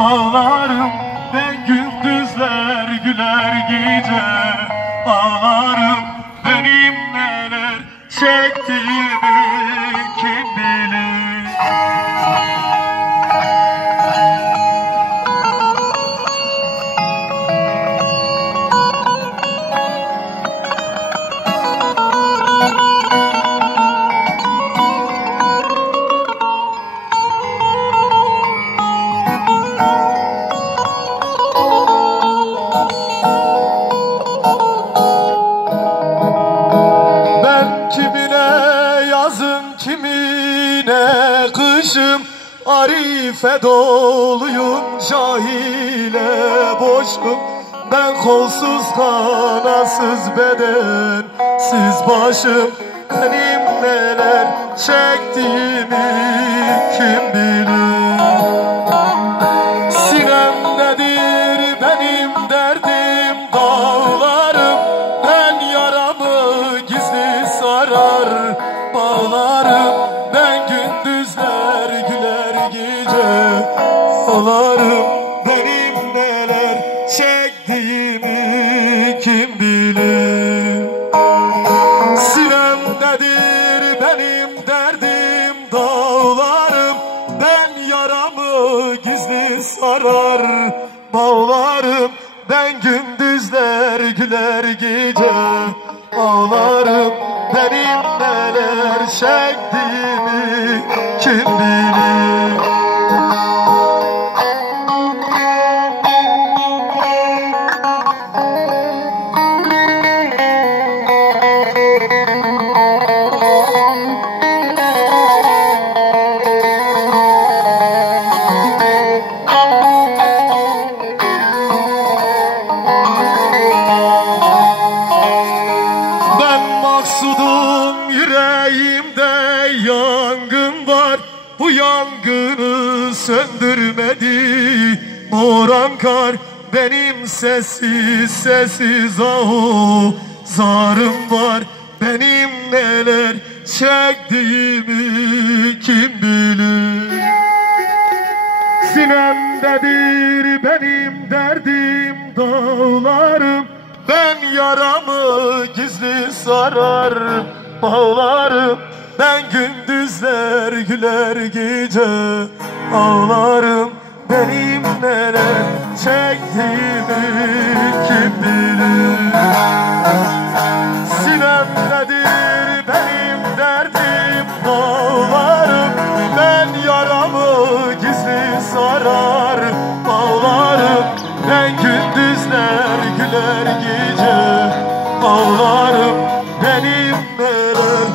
Ağlarım ben gündüzler, güler gece ağlarım. Benim neler çektiğimi kim bilir? Kimine kışım, arife doluyum, cahile boşum. Ben kolsuz kanasız bedensiz başım. Benim neler çektiğimi kim bilir? Sinemdedir benim derdim, dağlarım. Ben yaramı gizli sarar, bağlarım. Ben gündüzler, güler gece ağlarım. Benim neler çektiğimi kim bilir? Sinemdedir benim derdim, dağlarım. Ben yaramı gizli sarar, bağlarım. Ben gündüzler, güler gece ağlarım. Benim neler çektiğimi kim bilir? Maksudum yüreğimde yangın var, bu yangını söndürmedi boran kar. Benim sessiz sessiz zarım var. Benim neler çektiğimi kim bilir? Sinemdedir benim derdim, dağlarım. Ben yaramı gizli sarar, bağlarım. Ben gündüzler, güler gece ağlarım. Benim neler çektiğimi kim bilir? Sinemdedir benim derdim, dağlarım. Ben yaramı gizli sarar, bağlarım. Ben gündüzler, güler gece ağlarım. Benim neler